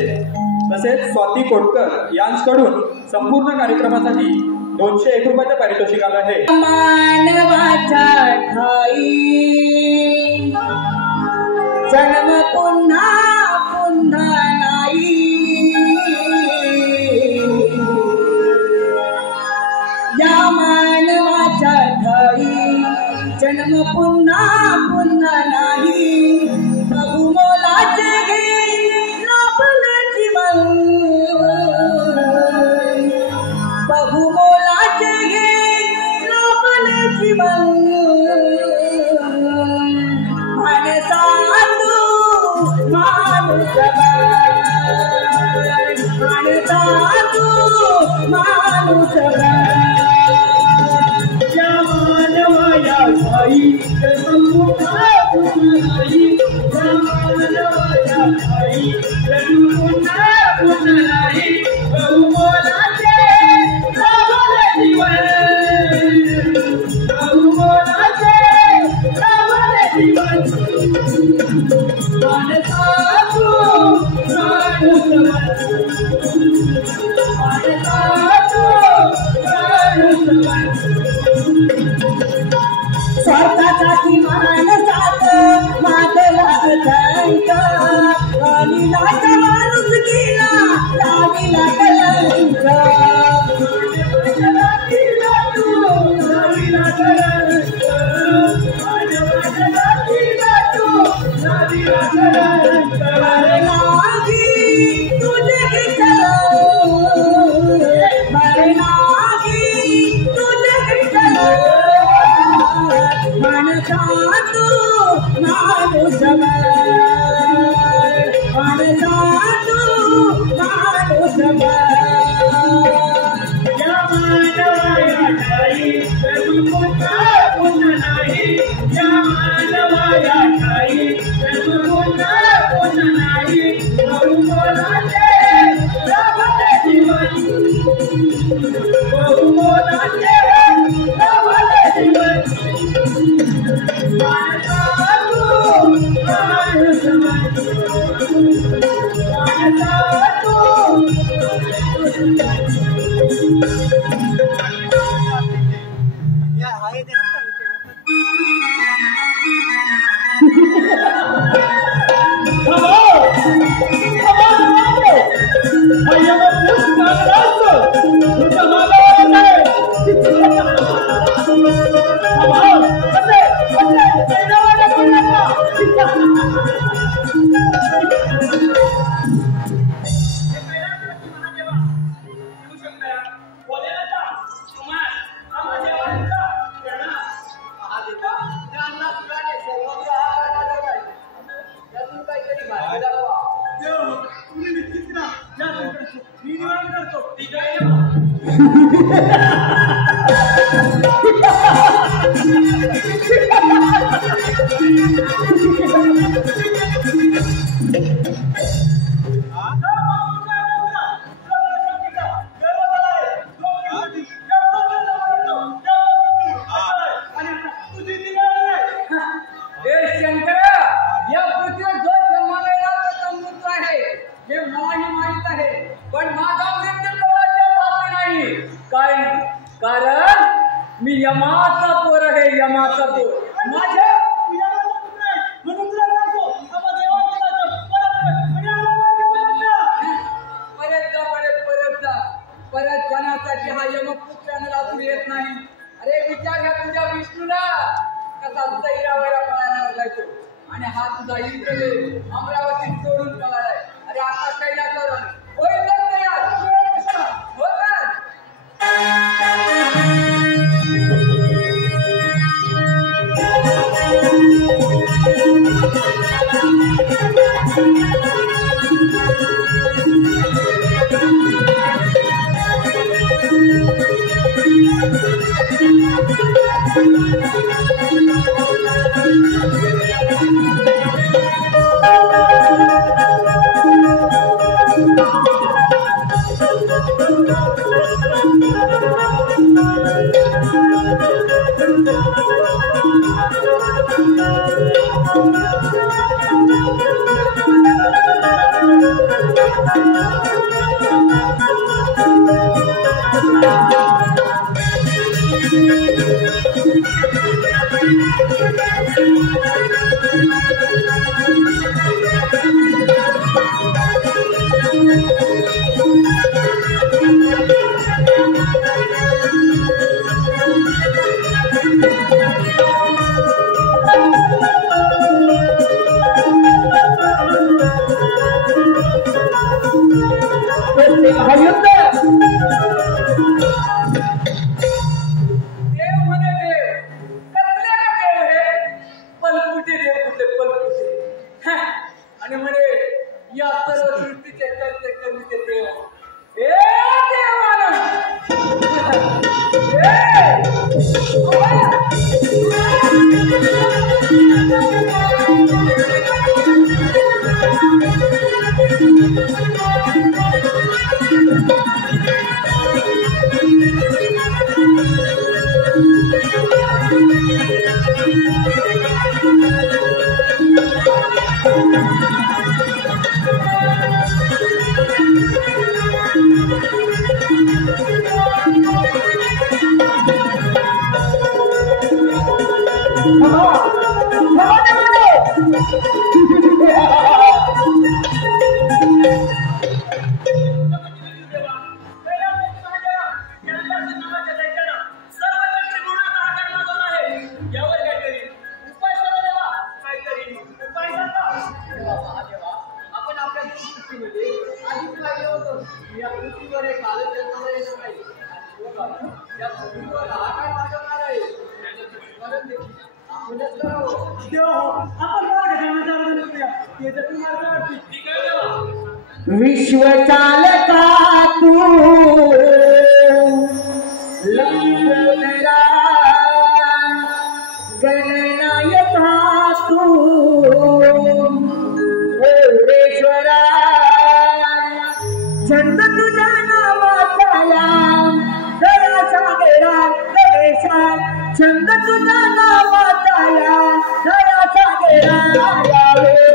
तसेच स्वाती कोटकर यांच्याकडून संपूर्ण कार्यक्रमासाठी 201 रुपयाचं पारितोषिक आलं आहे. मानवाचा ठाई जन्म पुन्हा पुन्हा नाही. या मानवाचा ठाई जन्म पुन्हा पुन्हा नाही. बहुमोलाचे घे आपले जीवन. बहुमोलाचे घे आपले जीवन. माणसा तू माणूस बन. माणसा तू माणूस बन. या मानवाया ठाई जन्म पुन्हा पुन्हा नाही. या मानवाया ठाई जन्म पुन्हा पुन्हा नाही. बहुमोलाचे आपले जीवन. बहुमोलाचे आपले जीवन. माणसा तू माणूस बन. माणसा तू माणूस बन. स्वार्थासाठी माणसात मागला धंका. लाज माणूस गेला लावीला कलंक. लावीला कलंक. लावीला कलंक. नाही तुझे विठ्ठल. नाही तुझे विठ्ठल. माणसा तू माणूस बन. माणसा तू माणूस बन. या मानवाया ठाई जन्म पुन्हा पुन्हा नाही. या मानवाया ठाई जन्म पुन्हा पुन्हा नाही. बहुमोलाचे आपले जीवन. बहुमोलाचे आपले जीवन. माणसा तू माणूस बन. माणसा तू कारण मी यमाचा पोर आहे. यमाचा पोर. माझ्या परत जाण्यासाठी हा यमपुत्राने लाजून येत नाही. अरे विचार घ्या तुझ्या विष्णूला कसा दैरावरा पळायला जायचो. आणि हा तुझा इंद्रदेव अमरावती सोडून पळालाय. अरे आता कैलासावर होईल तर तयार हो तर. विश्व चालका तू लंगरा गणनायका तू ईश्वरा छंद तुझ्या नावाचा दया सागरा गणेशा छंद तुझ्या नावाचा दया सागरा यावे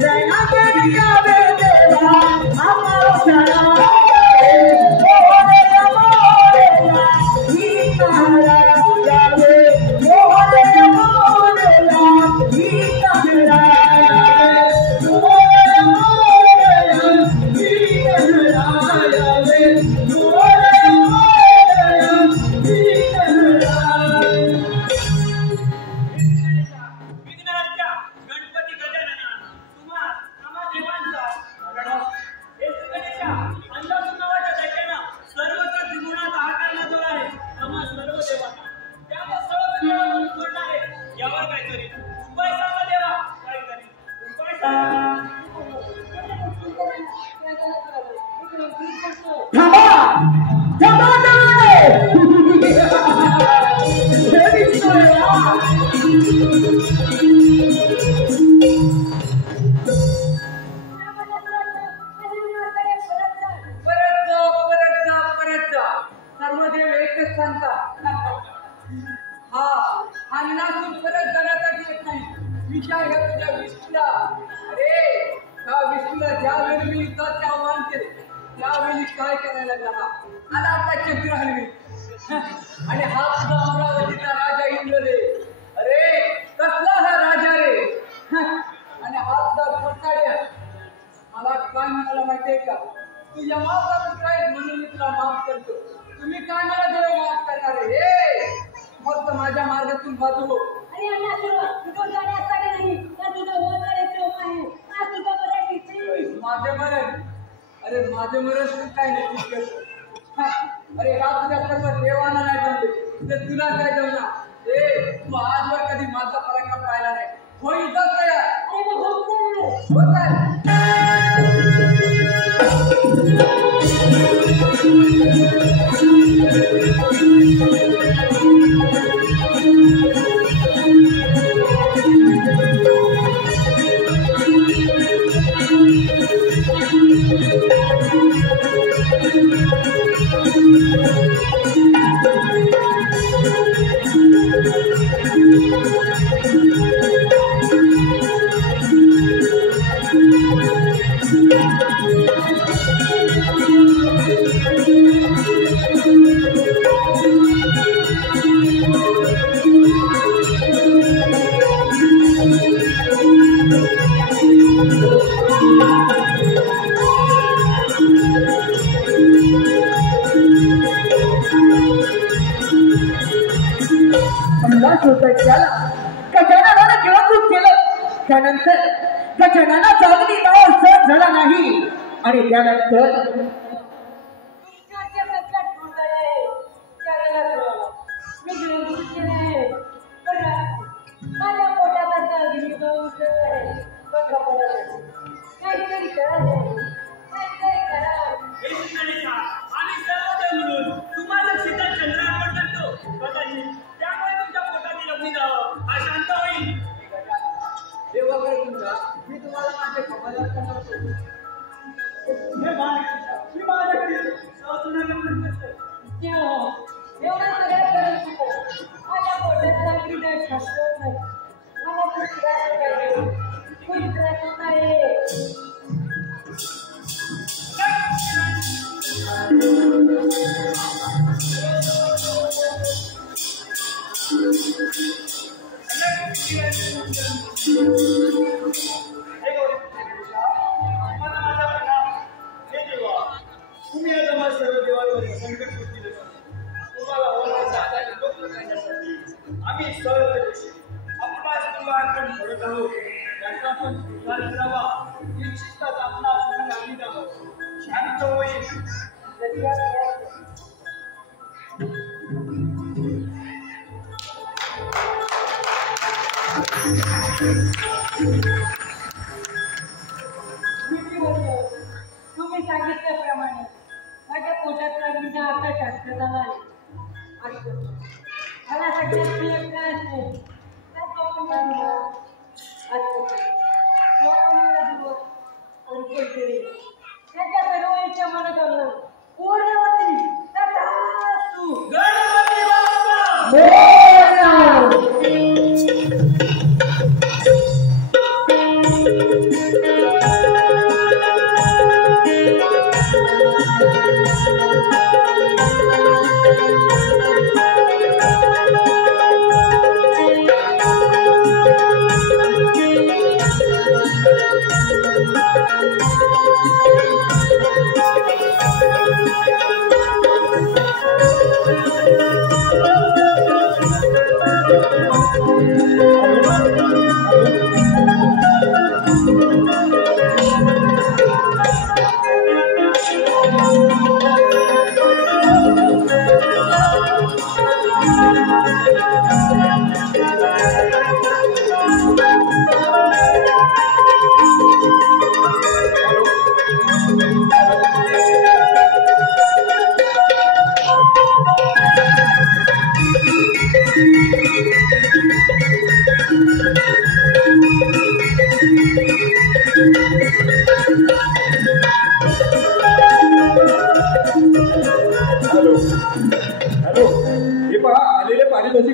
जय सांगता हा आणि नासून परत जाण्यासाठी येत नाही. विचार घ्या तुझ्या विष्णूला. अरे त्या विष्णूला ज्यावेळी मी युद्धाचे आव्हान केले त्यावेळी काय करायला लागला आला आता चक्र हलवी आणि हा तुझा अमरावतीचा राजा इंद्रदेव. अरे कसला हा राजा रे आणि हा तुझा कोसाड्या. मला काय म्हणायला माहितीये का तू यमाचा पुत्र आहेस म्हणून मी तुला माफ करतो. तुम्ही काय मला देव माफ करणार हे फक्त माझ्या मार्गातून बाजू हो. अरे अण्णा तुझं जाण्यासाठी नाही तर तुझं वगैरे आहे आज तुझं बरं माझे मरण. अरे माझे मरण तू काय नक्की करतो. अरे हा तुझ्या सर्व देवाना नाही जमले तर तुला काय जमणार. ए तू आजवर कधी माझा पराक्रम पाहिला नाही. हो इथंच तयार. अरे मग होत आहे. गजाननानं गिळंकृत केलं. त्यानंतर गजानना जागली नाव सहज झाला नाही आणि त्यानंतर तुमच्या प्रकार होत आहे त्याला मी घेऊन केले पण माझ्या पोटाबद्दल विरोध आहे बघा पडत काहीतरी करा काहीतरी करा. आम्ही सर्व मिळून तुम्हाला शीतल चंद्रार्पण करतो. कदाचित त्यामुळे तुमच्या पोटातील अग्नी जावं हा शांत होईल. देव वगैरे तुमचा मी तुम्हाला माझे कमाल करतो. मी माझ्याकडे सहसुनागमन करतो. एवढं सगळं करत होतं माझ्या पोटात चांगली नाही शास्त्र नाही मला खूप त्रास आहे खूप त्रास होत आहे. तुम्ही आज आम्हाला सर्व देवांवर संकट केले. तुम्हाला आम्ही सर्व आपणास तुला अर्पण करत आहोत. त्याचा आपण स्वीकार करावा. निश्चितच आपणास आम्ही द्यावं. शांत होईल. तुम्ही सांगितल्याप्रमाणे माझ्या पोटातला विजा आता शास्त्र झाला आहे. मला सगळ्यात प्रिय काय असते त्याच्या सर्वांच्या मनात पूर्णवती तथास्तु. गणपती बाप्पा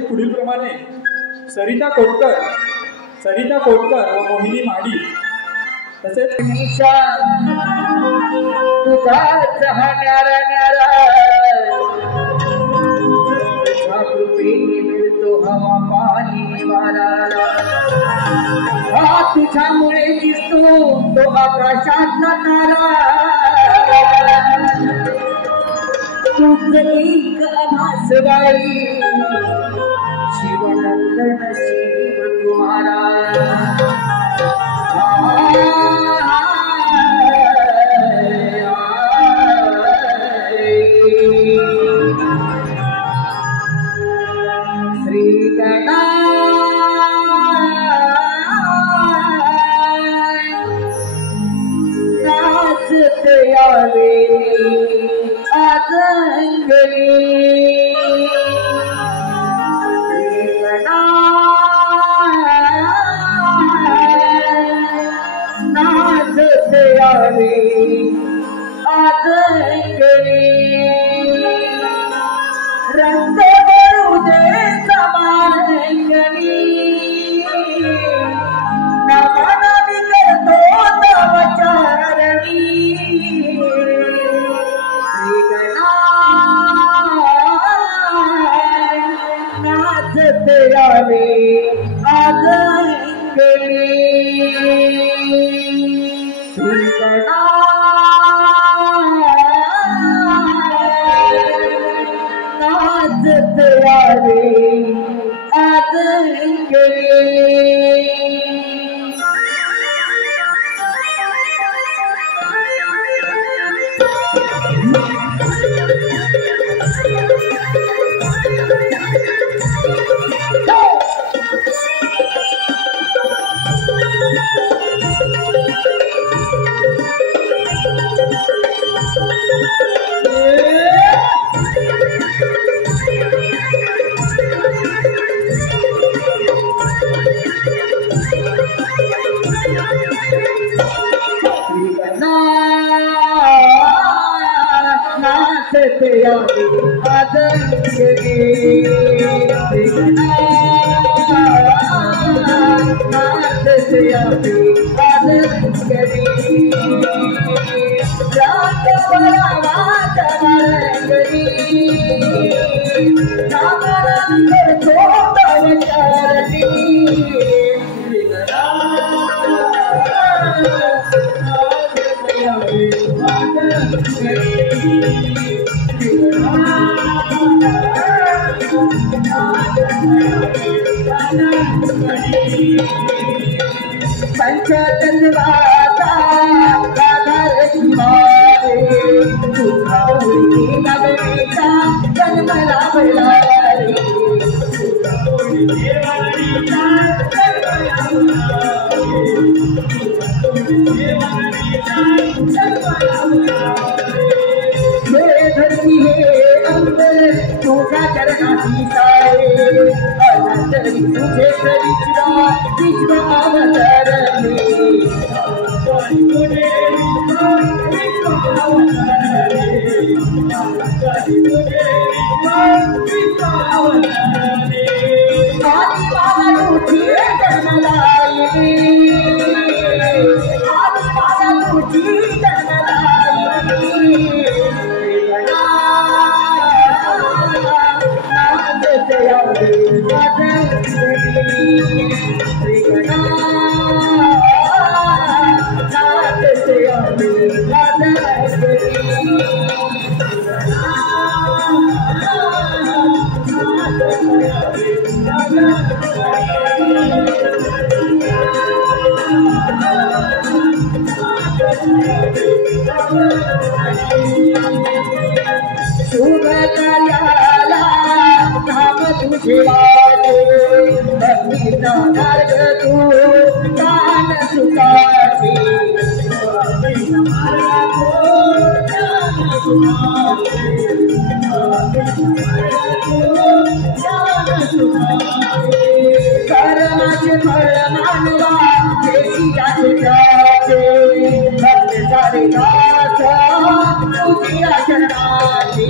पुढील प्रमाणे सरिता कोटकर व मोहिनी महाडी तसेच तुझाच हा न्यारा न्यारा कृपेने मिळतो हवा पाणी निवारा हा तुझ्यामुळे दिसतो तो आकाशातला तारा तुझ एक आभास बाई शिवनंदन शिव तुम्हारा रंग बरू दे समारंगणी नवनवी करतो तव चारणी नाचते यावे आदंगणी नाचते यावे आदंगणी नाचते यावे आदंगणी नाचते यावे आदंगणी रात बळावा चारंगणी नामरंग तो तव चारणी पंचतत्वाचा आधार शिवाय तुझा उडी नगरीचा जन्मला बळारी तुझा उडी देवारीचा जन्मला धरती हे अंबर तुझ्या चरणाची सारे अनंतरी तुझे विश्वा विश्व अवतरले आदि बाबा तुझे जन्मलायले आदि बाबा तुझे जन्मलायले नाचते यावे आदंगणी नाचते यावे शुभ कार्याला धाम तुझे वाटे भक्तीचा मार्ग तू दान सुखाचे कर्माचे फळ मानवा देशीचे जाचे भक्त सारे दास तुझ्या चरणाचे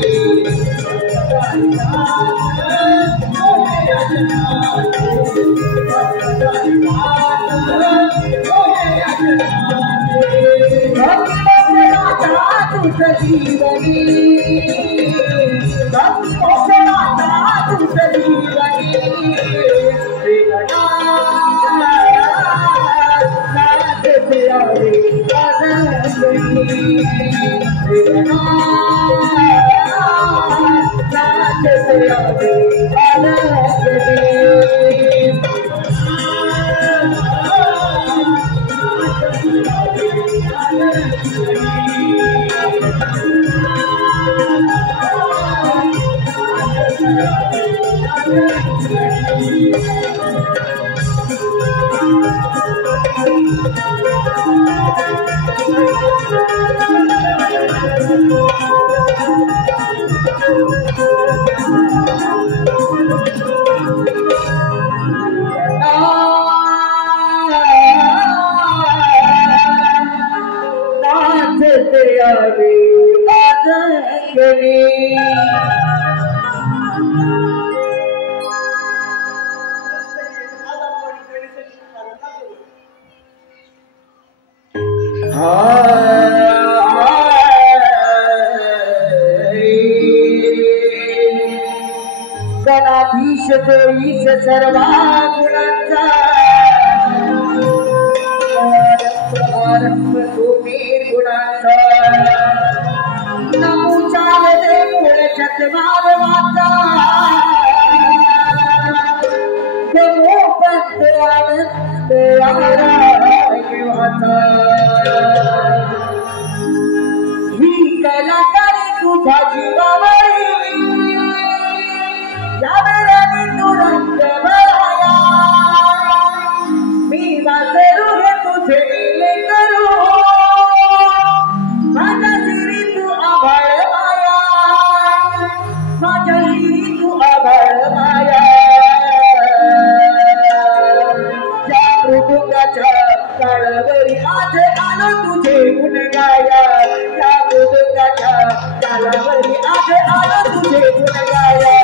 गणाधीश देईश सर्वा गुणांचा तुम्ही गुणांचा नमुचार दे पुढे छतवार वाचा गमो पंत आनंद ही कलाकारी तुझ्या जीवावरी यावेळी तू रंग भराया मी वाचरू हे तुझे लीले करू माझ्या शिरी तू आभाळ माया माझ्या शिरी तू आभाळ माया या मृदुंगाच्या काळावरी आज आलो तुझे गुण गाया या मृदुंगाच्या काळावरी आज आलो तुझे गुण गाया